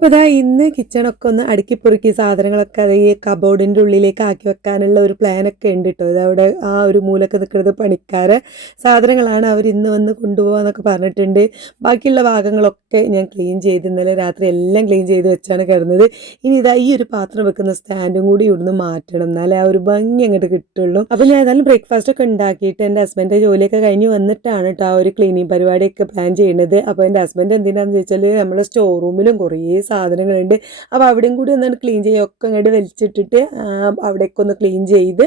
അപ്പോൾ ഇതാ ഇന്ന് കിച്ചണൊക്കെ ഒന്ന് അടുക്കി പൊറുക്കി സാധനങ്ങളൊക്കെ അത് ഈ കബോർഡിൻ്റെ ഉള്ളിലേക്ക് ആക്കി വെക്കാനുള്ള ഒരു പ്ലാനൊക്കെ ഉണ്ട് കേട്ടോ. ഇതവിടെ ആ ഒരു മൂലൊക്കെ നിൽക്കുന്നത് പണിക്കാരെ സാധനങ്ങളാണ് അവർ ഇന്ന് വന്ന് കൊണ്ടുപോകാന്നൊക്കെ പറഞ്ഞിട്ടുണ്ട്. ബാക്കിയുള്ള ഭാഗങ്ങളൊക്കെ ഞാൻ ക്ലീൻ ചെയ്ത് ഇന്നലെ രാത്രി എല്ലാം ക്ലീൻ ചെയ്ത് വെച്ചാണ് കിടന്നത്. ഇനി ഇതാ ഈ ഒരു പാത്രം വെക്കുന്ന സ്റ്റാൻഡും കൂടി ഇവിടുന്ന് മാറ്റണം, എന്നാലേ ആ ഒരു ഭംഗി അങ്ങോട്ട് കിട്ടുള്ളൂ. അപ്പോൾ ഞാൻ ഏതായാലും ബ്രേക്ക്ഫാസ്റ്റ് ഒക്കെ ഉണ്ടാക്കിയിട്ട് എൻ്റെ ഹസ്ബൻഡ് ജോലിയൊക്കെ കഴിഞ്ഞ് വന്നിട്ടാണ് കേട്ടോ ആ ഒരു ക്ലീനിങ് പരിപാടിയൊക്കെ പ്ലാൻ ചെയ്യുന്നത്. അപ്പോൾ എൻ്റെ ഹസ്ബൻഡ് എന്തിനാണെന്ന് ചോദിച്ചാൽ നമ്മുടെ സ്റ്റോർ റൂമിലും കുറേ സാധനങ്ങളുണ്ട്. അപ്പോൾ അവിടെയും കൂടി ഒന്നാണ് ക്ലീൻ ചെയ്യുക, ഒക്കെ അങ്ങോട്ട് വലിച്ചിട്ടിട്ട് അവിടേക്ക് ഒന്ന് ക്ലീൻ ചെയ്ത്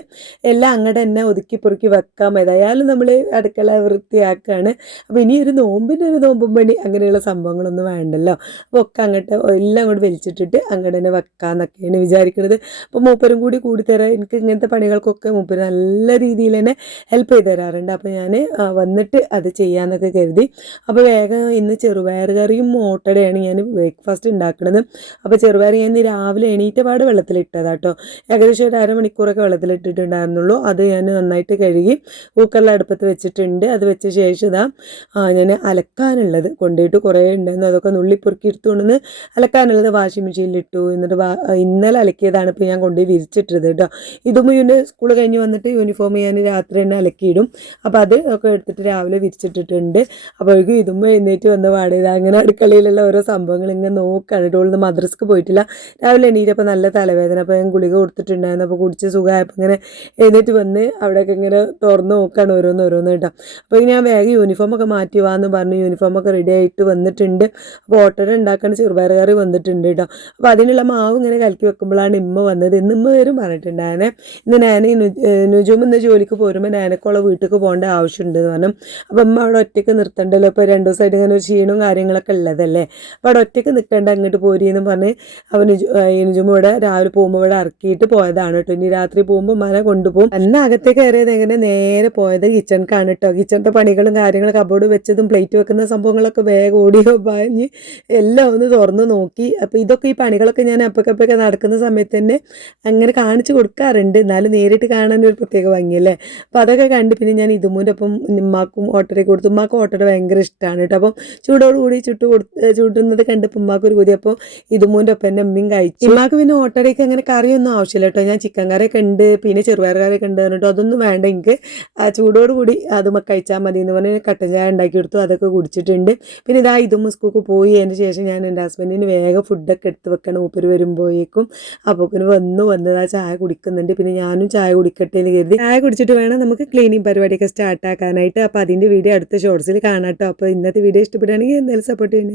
എല്ലാം അങ്ങോട്ട് തന്നെ ഒതുക്കി പൊറുക്കി വെക്കാം. ഏതായാലും നമ്മൾ അടുക്കള വൃത്തിയാക്കുകയാണ്. അപ്പോൾ ഇനി ഒരു നോമ്പിൻ്റെ ഒരു നോമ്പും പണി അങ്ങനെയുള്ള സംഭവങ്ങളൊന്നും വേണ്ടല്ലോ. അപ്പോൾ ഒക്കെ അങ്ങോട്ട് എല്ലാം അങ്ങോട്ട് വലിച്ചിട്ടിട്ട് അങ്ങോട്ട് തന്നെ വെക്കാമെന്നൊക്കെയാണ് വിചാരിക്കുന്നത്. അപ്പോൾ മൂപ്പരും കൂടി കൂടിത്തരാം, എനിക്ക് ഇങ്ങനത്തെ പണികൾക്കൊക്കെ മൂപ്പര് നല്ല രീതിയിൽ തന്നെ ഹെൽപ്പ് ചെയ്ത് തരാറുണ്ട്. അപ്പോൾ ഞാൻ വന്നിട്ട് അത് ചെയ്യാമെന്നൊക്കെ കരുതി. അപ്പോൾ വേഗം ഇന്ന് ചെറുപയർ കറിയും മുട്ടടയാണ് ഞാൻ ബ്രേക്ക്ഫാസ്റ്റ് ഉണ്ടാക്കുന്നത്. അപ്പോൾ ചെറുപയർ ഞാൻ ഇന്ന് രാവിലെ എണീറ്റ പാട് വെള്ളത്തിലിട്ടതാട്ടോ. ഏകദേശം ഒരു അരമണിക്കൂറൊക്കെ വെള്ളത്തിലിട്ടിട്ടുണ്ടായിരുന്നുള്ളൂ. അത് ഞാൻ നന്നായിട്ട് കഴുകി കുക്കറിൽ അടുപ്പത്ത് വെച്ചിട്ടുണ്ട്. അത് വെച്ച ശേഷം ഇതാ ഞാൻ അലക്കാനുള്ളത് കൊണ്ടുപോയിട്ട് കുറേ ഉണ്ടായിരുന്നു, അതൊക്കെ നുള്ളിപ്പൊറുക്കി എടുത്തുകൊണ്ടുവന്ന് അലക്കാനുള്ളത് വാഷിംഗ് മെഷീനിലിട്ടു. എന്നിട്ട് ഇന്നലെ അലക്കിയതാണ് ഇപ്പോൾ ഞാൻ കൊണ്ടുപോയി വിരിച്ചിട്ടത് കേട്ടോ. ഇതും സ്കൂൾ കഴിഞ്ഞ് വന്നിട്ട് യൂണിഫോം ഞാൻ രാത്രി തന്നെ അലക്കിയിടും. അപ്പോൾ അത് ഒക്കെ എടുത്തിട്ട് രാവിലെ വിരിച്ചിട്ടിട്ടുണ്ട്. അപ്പോഴേക്കും ഇതും എഴുന്നേറ്റ് വന്ന പാടിയത് അങ്ങനെ അടുക്കളയിലുള്ള ഓരോ സംഭവങ്ങൾ ഇങ്ങനെ നോക്കുകയാണ്. ഇവളൊന്ന് മദ്രസക്ക് പോയിട്ടില്ല, രാവിലെ എണീറ്റപ്പോൾ നല്ല തലവേദന. അപ്പോൾ ഞാൻ ഗുളിക കൊടുത്തിട്ടുണ്ടായിരുന്നു. അപ്പോൾ കുടിച്ച് സുഖമായപ്പോൾ ഇങ്ങനെ എഴുന്നേറ്റ് വന്ന് അവിടെയൊക്കെ ഇങ്ങനെ തുറന്ന് നോക്കുകയാണ് ഓരോന്ന് കേട്ടോ. അപ്പോൾ ഞാൻ വേഗം യൂണിഫോമൊക്കെ മാറ്റി വാന്ന് പറഞ്ഞ് യൂണിഫോമൊക്കെ റെഡി ആയിട്ട് വന്നിട്ടുണ്ട്. അപ്പോൾ ഓട്ടട ഉണ്ടാക്കുന്ന ചെറുപയർ കറി വന്നിട്ടുണ്ട് കേട്ടോ. അപ്പോൾ അതിനുള്ള മാവ് ഇങ്ങനെ കലക്കി വെക്കുമ്പോഴാണ് ഇമ്മ വന്നത്. ഇമ്മ വരും പറഞ്ഞിട്ടുണ്ടായിരുന്നേ. ഇന്ന് ഞാൻ നുജും ഇന്ന് ജോലിക്ക് പോരുമ്പോൾ ഞാനൊക്കെ വീട്ടിലേക്ക് പോകേണ്ട ആവശ്യമുണ്ടെന്ന് പറഞ്ഞു. അപ്പോൾ അമ്മ അവിടെ ഒറ്റയ്ക്ക് നിർത്തണ്ടല്ലോ, ഇപ്പോൾ 2 ദിവസമായിട്ട് ഇങ്ങനെ ഒരു ക്ഷീണവും കാര്യങ്ങളൊക്കെ ഉള്ളതല്ലേ. അപ്പോൾ അവിടെ ഒറ്റയ്ക്ക് നിൽക്കേണ്ട അങ്ങോട്ട് പോരിയെന്ന് പറഞ്ഞ് അവൻ നുജും ഇവിടെ രാവിലെ പോകുമ്പോൾ ഇവിടെ ഇറക്കിയിട്ട് പോയതാണ് കേട്ടോ. ഇനി രാത്രി പോകുമ്പോൾ മന കൊണ്ടുപോകും. അന്ന് അകത്തേക്ക് കയറിയത് എങ്ങനെ നേരെ പോയത് കിച്ചണിക്കാണ് കേട്ടോ. കിച്ചണിൻ്റെ പണികളും കാര്യങ്ങളും കബോർഡ് വെച്ചതും പ്ലേറ്റ് വെക്കുന്ന സംഭവങ്ങളൊക്കെ വേഗം ഓടിയോ പറഞ്ഞ് എല്ലാം ഒന്ന് തുറന്ന് നോക്കി. അപ്പോൾ ഇതൊക്കെ ഈ പണികളൊക്കെ ഞാൻ അപ്പൊക്കെ നടക്കുന്ന സമയത്ത് തന്നെ അങ്ങനെ കാണിച്ചു കൊടുക്കാറുണ്ട്, എന്നാലും നേരിട്ട് കാണാൻ ഒരു പ്രത്യേക ഭംഗിയല്ലേ. അപ്പോൾ അതൊക്കെ കണ്ട് പിന്നെ ഞാൻ ഇതുമൂൻ്റെ ഒപ്പം ഉമ്മാക്കും ഓട്ടടയൊക്കെ കൊടുത്തു. ഉമ്മാക്കും ഓട്ടട ഭയങ്കര ഇഷ്ടമാണ് കേട്ടോ. അപ്പം ചൂടോടുകൂടി ചുട്ടുന്നത് കണ്ടപ്പോൾ ഉമ്മാക്ക് ഒരു കൊതി. അപ്പോൾ ഇതുമൂൻ്റെ ഒപ്പം എൻ്റെ അമ്മയും കഴിച്ചു. ഉമ്മാക്ക് പിന്നെ ഓട്ടടയ്ക്ക് അങ്ങനെ കറിയൊന്നും ആവശ്യമില്ല കേട്ടോ. ഞാൻ ചിക്കൻ കറിയൊക്കെ ഉണ്ട്, പിന്നെ ചെറുപയർ കറിയൊക്കെ ഉണ്ട് പറഞ്ഞിട്ടോ. അതൊന്നും വേണ്ട, എനിക്ക് ചൂടോടുകൂടി അതും കഴിച്ചാൽ മതി എന്ന് പറഞ്ഞ് കട്ടൻ ചായ ഉണ്ടാക്കി കൊടുത്തു, അതൊക്കെ കുടിച്ചിട്ടുണ്ട്. പിന്നെ ഇതാ ഇതും സ്കൂൾക്ക് പോയി അതിന് ശേഷം ഞാൻ എൻ്റെ ഹസ്ബൻഡിന് വേഗം ഫുഡൊക്കെ എടുത്ത് വെക്കണം ഊപ്പര് വരുമ്പോഴേക്കും. അപ്പോൾ പിന്നെ വന്നതാ ചായ കുടിക്കുന്നുണ്ട്. പിന്നെ ഞാനും ചായ കുടിക്കട്ടെ എന്ന് കരുതി ചായ കുടിച്ചിട്ട് വേണം നമുക്ക് ക്ലീനിങ് പരിപാടിയൊക്കെ സ്റ്റാർട്ട് ആക്കാനായിട്ട്. അപ്പോൾ അതിൻ്റെ വീഡിയോ അടുത്ത ഷോർട്സിൽ കാണാം കേട്ടോ. അപ്പോൾ ഇന്നത്തെ വീഡിയോ ഇഷ്ടപ്പെടുകയാണെങ്കിൽ എന്തായാലും സപ്പോർട്ട് ചെയ്യണേ.